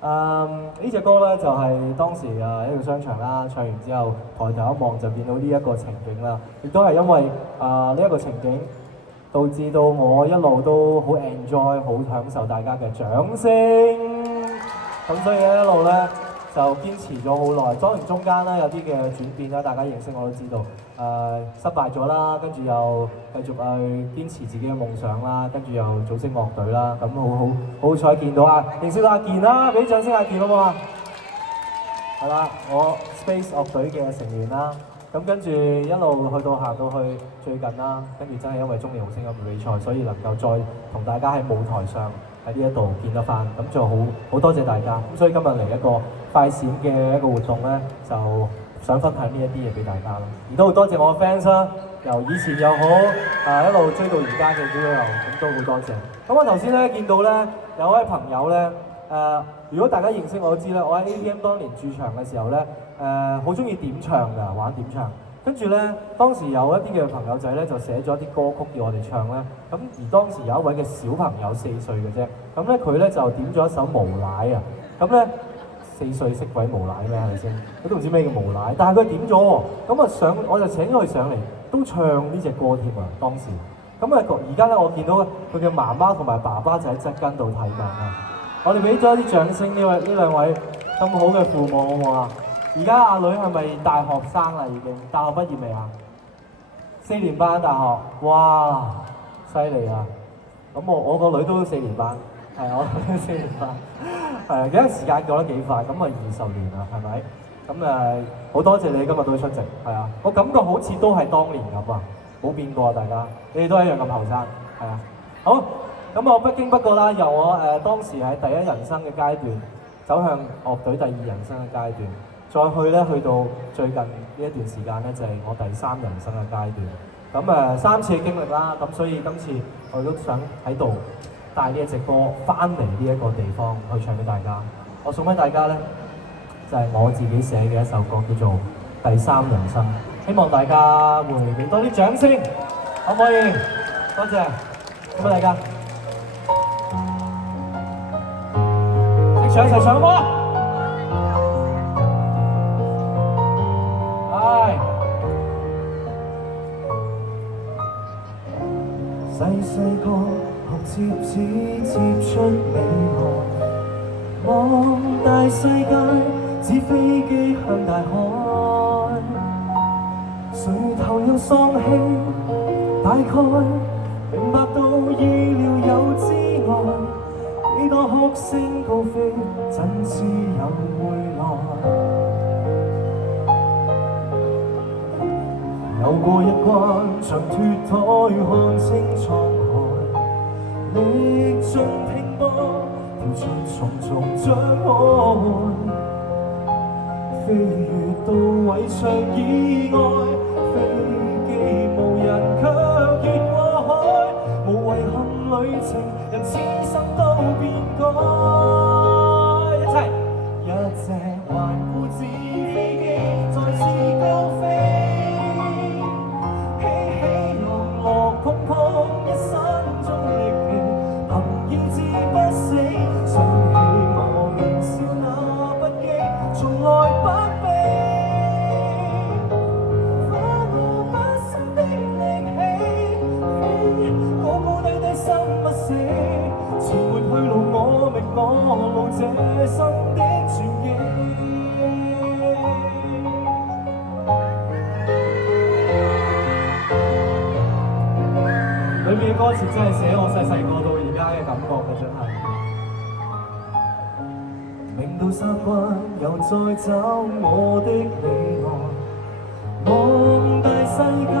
呢隻歌咧就係當時一個商場啦，唱完之後抬頭一望就見到呢一個情景啦，亦都係因為呢一個情景導致到我一路都好 enjoy，好享受大家嘅掌聲，咁所以一路咧就堅持咗好耐。當然中間咧有啲嘅轉變啦，大家認識我都知道，失敗咗啦，跟住又繼續去堅持自己嘅夢想啦，跟住又組織樂隊啦，咁好彩見到認識到阿健啦，俾啲掌聲阿健好唔好啊？係啦，我 Space 樂隊嘅成員啦，咁跟住一路去到行到去最近啦，跟住真係因為中年好聲音嘅比賽，所以能夠再同大家喺舞台上喺呢一度見得翻，咁就好多謝大家。咁所以今日嚟一個快閃嘅一個活動咧，就想分享呢一啲嘢俾大家咯。亦都好多謝我嘅 fans 啦，由以前又好一路追到而家嘅都有，咁都好多謝。咁我頭先咧見到咧有位朋友咧如果大家認識我都知咧，我喺 ATM 當年駐場嘅時候咧好中意點唱㗎，玩點唱。跟住咧，當時有一啲嘅朋友仔咧就寫咗一啲歌曲叫我哋唱咧。咁而當時有一位嘅小朋友4歲嘅啫，咁咧佢咧就點咗一首無賴啊。咁咧4歲識鬼無賴咩係咪先？佢都唔知咩叫無賴，但係佢點咗喎。咁啊我就請咗佢上嚟都唱呢隻歌添啊。當時咁而家咧我見到佢嘅媽媽同埋爸爸就喺側跟度睇緊啊。我哋俾咗一啲掌聲呢兩位咁好嘅父母好唔好啊？而家阿女係咪大學生啦？已經大學畢業未啊？4年班大學，哇，犀利啊！咁我個女都4年班，係我4年班，係而家時間過得幾快，咁啊20年啦，係咪？咁好多謝你今日都出席，係啊，我感覺好似都係當年咁啊，冇變過啊，大家，你哋都一樣咁後生，係啊。好，咁我不經不覺啦，由我當時喺第一人生嘅階段，走向樂隊第二人生嘅階段。再去咧，去到最近呢一段時間咧，就係我第3人生嘅階段。咁3次嘅經歷啦，咁所以今次我都想喺度帶呢一隻歌翻嚟呢一個地方去唱俾大家。我送俾大家咧，就係我自己寫嘅一首歌，叫做《第3人生》。希望大家會俾多啲掌聲，可唔可以？多謝，送俾大家。一齊唱好唔好？細個學摺紙接出未來，望大世界，紙飛機向大海，垂頭又喪氣，大概明白到意料有之外，幾多哭聲高飛，怎知有回來？有過一關，長脫胎看清滄海，歷盡拼搏，跳出重重障礙，飛越到圍牆以外，飛機無人卻越過海，無遺憾旅程，人此生都變改。一隻頑固紙飛機再次高飛。碰碰一生中力氣，憑意志不死，想起我年少那不羈，從來不避，花我畢生的力氣，高高低低心不死，前沒去路我覓我路，這生的傳記。裏面嘅歌詞真係寫我細個到而家嘅感覺嘅，真係。明到習慣，又再找我的未來，望大世界，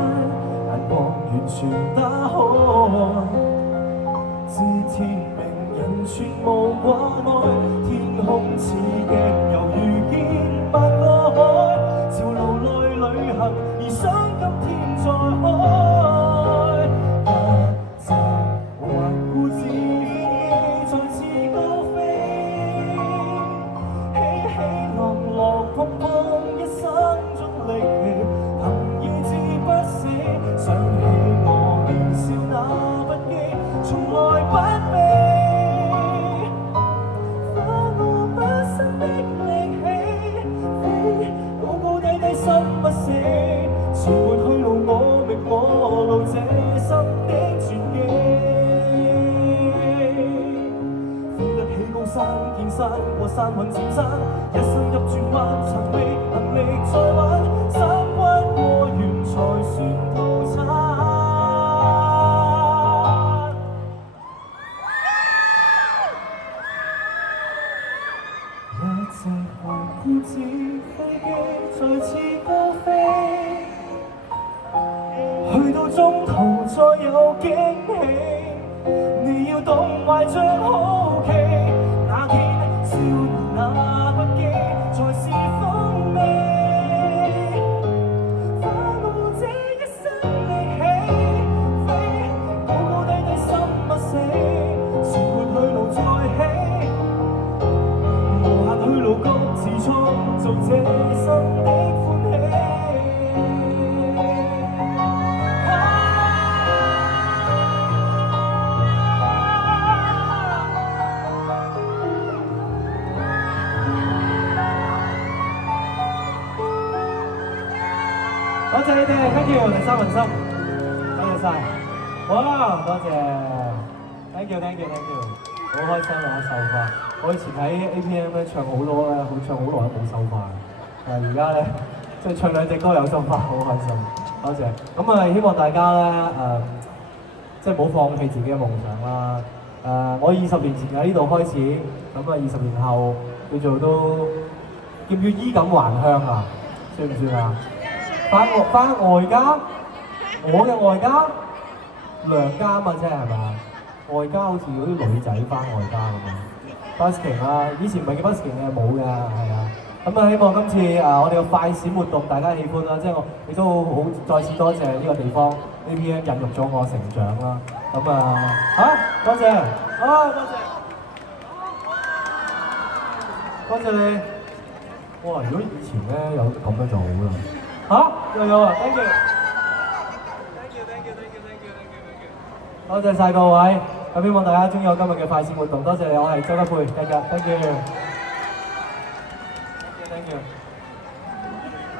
眼光完全打開，自天命人全無掛礙，天空似鏡猶如見白過海，潮流內旅行，而想今天再開。碰碰一生中力氣，憑意志不死，想起我年少那不羈，從來不避，花見山過山揾漸山，一生入轉彎，尋覓能力再玩，三關過完才算套餐。一隻航空紙飛機再次高飛，去到中途再有驚喜，你要懂懷着好奇，那天少年那不羈才是風味，花我這一生力氣飛，高高低低心不死，誰沒去路再起，無限去路各自創造這生的歡喜。多謝你哋 ，thank you， 第三文心，多謝晒，哇，多謝 ，thank you，thank you，thank you， 好開心啊，秀髮，我以前喺 APM 咧唱好多咧，唱好耐都冇秀髮，但係而家咧即係唱兩隻歌有秀髮，好開心，多謝。咁啊，希望大家咧即係唔好放棄自己嘅夢想啦。我20年前喺呢度開始，咁啊20年後叫做都叫唔叫衣錦還鄉啊？算唔算啊？翻外家，我嘅外家，娘家嘛，即係嘛？外家好似嗰啲女仔翻外家咁樣 busking 啊，以前唔係叫 busking 嘅，冇㗎，係啊。咁啊，希望今次我哋嘅快閃活動大家喜歡啦，即係我亦都好再次多謝呢個地方 APM 孕育咗我成長啦。咁多謝，多謝你。哇！如果以前咧有咁樣就好啦。又有啊 ，thank you， 多謝晒各位，咁希望大家鍾意我今日嘅快閃活動，多謝你，我係周德佩，繼續 ，thank you。